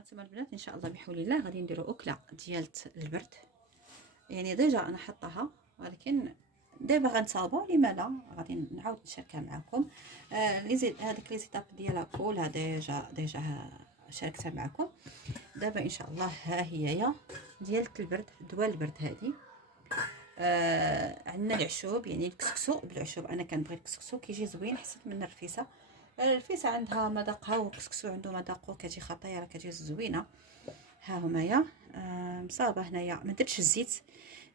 هانتوما البنات ان شاء الله بحول الله غادي نديرو اكله ديال البرد. يعني ديجا انا حطاها، ولكن دابا غنصاوبو لما لا غادي نعاود نشاركها معكم. لي زيت هذيك لي زيتاب ديالها كلها ديجا شاركتها معكم. دابا ان شاء الله ها هي يا ديال البرد، دواء البرد هذه. عندنا العشوب، يعني الكسكسو بالعشوب. انا كنبغي الكسكسو كيجي زوين حسيت من الرفيسه. الرفيسه عندها مذاقها والكسكسو عنده مذاقه، كتجي خطيره كتجي زوينه. ها هما مصابه هنايا. ما درتش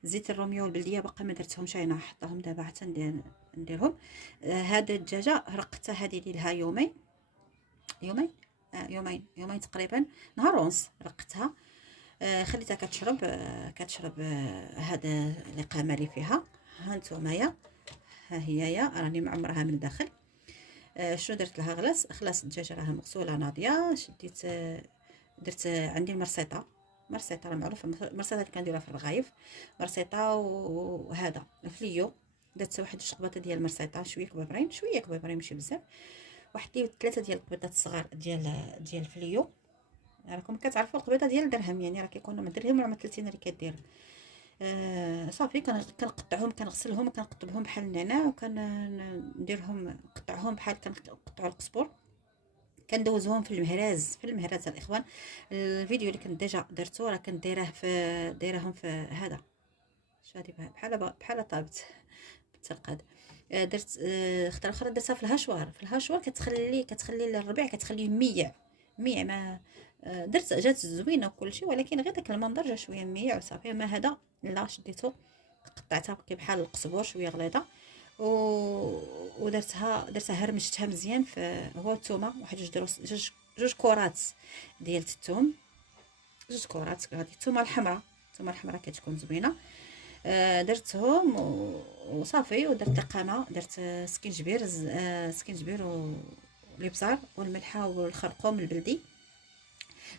زيت الروميه والبلديه باقا ما درتهمش، انا حطاهم دابا حتى نديرهم. هاد الدجاجه رقتها هذه ليها يومين تقريبا، نهار ونص رقتها. خليتها كتشرب هذا القامه اللي فيها. ها نتوما ها هي راني معمرها من الداخل. شنو درت لها؟ خلاص الدجاجه راها مغسوله ناضيه. شديت درت عندي المرسيطه راه معروفه، المرسيطه اللي كنديرها في الرغايف، مرسيطه وهذا الفليو. درت واحد الشقبطه ديال المرسيطه، شويه كبابرين ماشي بزاف، واحد 3 ديال القبيضات الصغار ديال الفليو. راكم كتعرفوا القبيضه ديال الدرهم، يعني راه كيكونوا من درهم ولا من 30 اللي كدير. صافي كنقطعهم كنغسلهم كنقطبهم بحال النعناع، وكنديرهم نقطعهم بحال كنقطعوا القزبر، كندوزهم في المهراز الاخوان. الفيديو اللي كنت ديجا درتو راه كنت دايرهم في هذا شادي بحال طابت بالترقاد. درت اختار اخرى درتها في الهاشوار كتخلي الربيع كتخليه ميع ما درت جات زوينه وكلشي، ولكن غير داك المنظر جا شويه ميع وصافي. ما هذا لا شديته قطعتها بحال القزبر شويه غليظه، ودرتها هرمشتها مزيان في هو الثومه، واحد جوج كرات ديال الثوم، 2 كرات هذه الثومه الحمراء كتكون زوينه. درتهم وصافي. ودرت القامه، درت سكينجبير والابزار والملحه والخرقوم البلدي.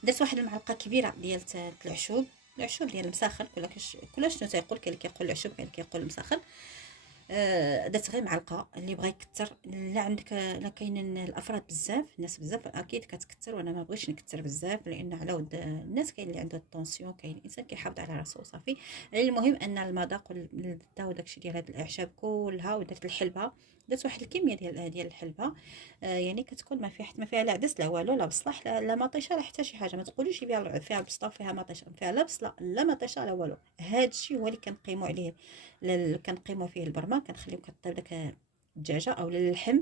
درت واحد المعلقه كبيره ديال العشوب ديال المساخن. كلش شنو تيقول، كاين اللي كيقول العشوب، كاين اللي كيقول المساخن. درت غير معلقه. اللي بغى يكثر، لا عندك لا كاينين الافراد بزاف، الناس بزاف اكيد كتكثر، وانا ما بغيتش نكثر بزاف لان على ود الناس كاين اللي عنده الطونسيون، كاين الانسان كيحافظ على راسو صافي. المهم ان المذاق واللذه وداكشي ديال هاد الاعشاب كلها. ودرت الحلبه، درت واحد الكميه ديال الحلبه. يعني كتكون ما فيها لا عدس لا والو، لا بصلاح لا مطيشه لا حتى شي حاجه. ما تقولوش فيها البسطه فيها مطيشه، فيها لا بصله لا مطيشه لا والو. هادشي هو اللي كنقيموا عليه، كنقيموا فيه البرمه. كنخليو كطيب داك الدجاجه او اللحم،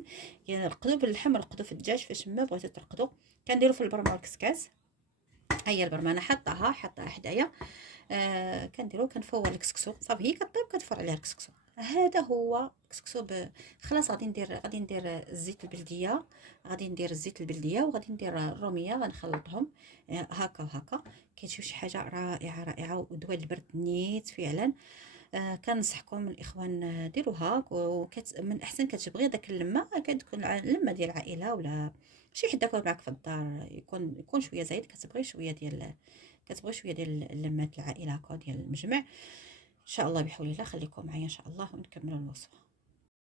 يعني رقدوا باللحم رقدوا في الدجاج فاش ما بغيتو ترقدوا. كنديروا في البرمه والكسكاس. هي البرمه انا حطاها حدايا. كنديروا كنفور الكسكسو صافي، هي كطيب كتفور عليها الكسكسو. هذا هو الكسكسو خلاص. غادي ندير الزيت البلديه، وغادي ندير الروميه، غنخلطهم هكا وهكا. كتجيو شي حاجه رائعه ودواء البرد نيت فعلا. كنصحكم الاخوان ديروها. من احسن كتبغي داك اللمه، كتكون اللمه ديال العائله ولا شي حد داكل معك في الدار، يكون شويه زايد، كتبغي شويه ديال اللمه العائله هكا ديال المجمع. ان شاء الله بحول الله خليكم معايا ان شاء الله ونكملوا الوصفه.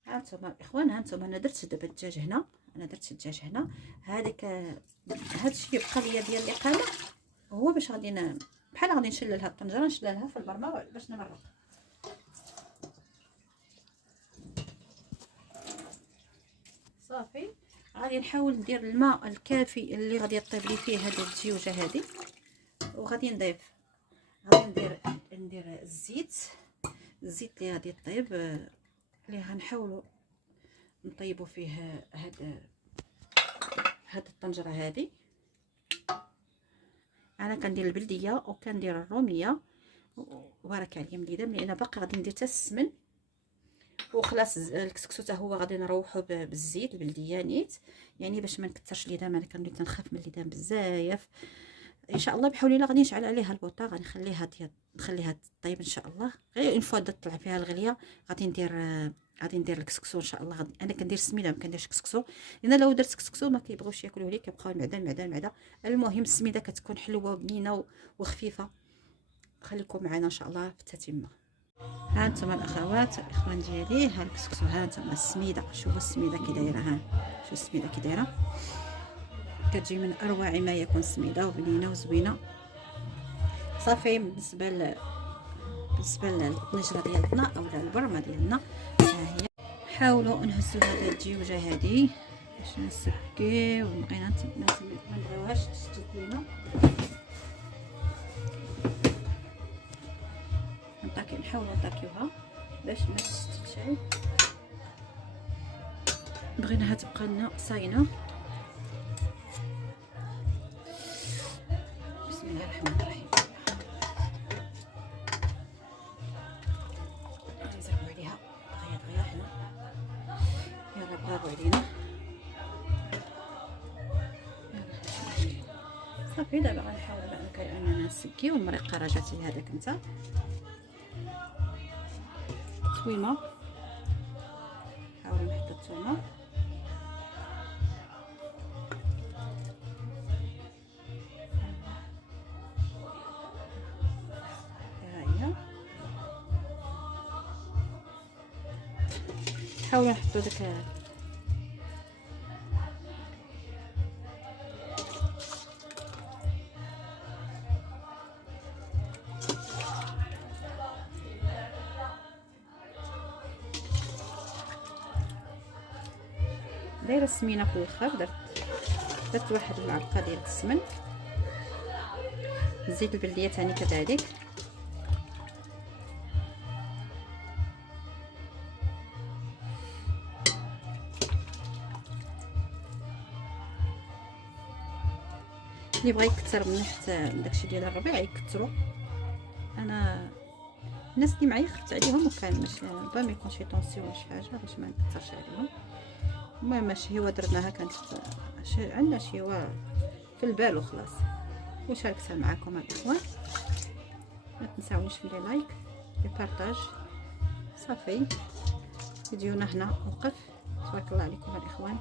ها انتم الاخوان، انا درت دابا الدجاج هنا. هادشي يبقى ليا ديال الاقامه هو باش غادي غادي نشللها الطنجره، نشللها في البرمه باش نمرق. صافي غادي نحاول ندير الماء الكافي اللي غادي يطيب لي فيه هذه الدجوجه هذه، وغادي ندير الزيت اللي غادي يطيب، اللي غنحاولوا نطيبوا فيه هاد الطنجره هذه. انا كندير البلديه وكندير الروميه، وبارك عليا مليده لان باقي غادي ندير حتى السمن وخلاص. الكسكسو حتى هو غادي نروحو بالزيت البلديه نيت، يعني باش ما نكثرش الليدام. انا كنخاف من الليدام بزاف. ان شاء الله بحول الله غادي نشعل عليها البوطه، غادي نخليها طيب ان شاء الله. غير اون فوا تطلع فيها الغليه غادي ندير الكسكسو ان شاء الله. انا كندير السميده ما كنديرش كسكسو، لان لو درت كسكسو ما كيبغيوش ياكلوه لي، كيبقاو المعده. المهم السميده كتكون حلوه وبنينه وخفيفه. خليكم معنا ان شاء الله في التتمه. ها انتم الاخوات الاخوان ديالي، ها الكسكسو، ها انتم السميده. شوفوا السميده كي دايره، شوفوا السميده كي دايره. كتجي من اروع ما يكون، سميده وبنينه وزوينه. صافي بالنسبه للطنجره ديالنا اولا البرمه ديالنا، ها هي. حاولوا نهزوا هذه الديوجه هذه باش نسكيو ونبقينا ما نبغيوهاش تشتت لينا. نحاولوا نطاكيوها باش ما تشتتش. بغيناها تبقى لنا صاينه. بسم الله الرحمن الرحيم. نزربوا عليها دغيا حنا. يلا برافو علينا. صافي دابا غنحاول اننا نسكيو المريقه. راه جاتي هذاك نتا التويمه. نحاول نحط الثومه. نحاول نحطو داك دايره السمينه في الاخر. درت واحد المعلقه ديال السمن. زيت البلديه ثاني كذلك. اللي بغى يكثر من حتى داكشي ديال الربيع يكثروا. انا الناس اللي معايا خفت عليهم وكان ماشي با ما يكونش شي طونسيون ولا شي حاجه باش ما نكثرش عليهم. المهم الشهوه درناها كانت عندنا شهوه في البال وخلاص، وشاركتها معكم الاخوان. ما تنساونيش في لي لايك لي بارطاج. صافي فيديونا هنا وقف. تبارك الله عليكم الاخوان.